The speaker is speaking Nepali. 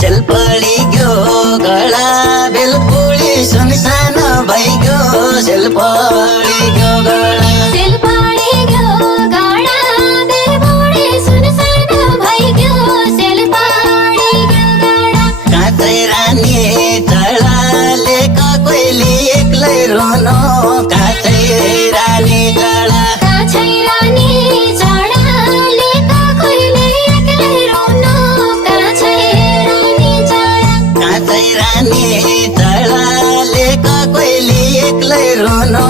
सेल पड़ी गयो गला बेलपुली सुनसान भइगयो सेल पड़ी गयो गला सेल पड़ी गयो गला बेलपुली सुनसान भइगयो सेल पड़ी गयो गला काँचै रानी चढाले कोइली एक्लै रोनो काँचै रानी चढा काँचै रानी चढाले कोइली एक्लै रोनो काँचै रानी चढा काँचै रानी चढाले कोइली एक्लै रोनो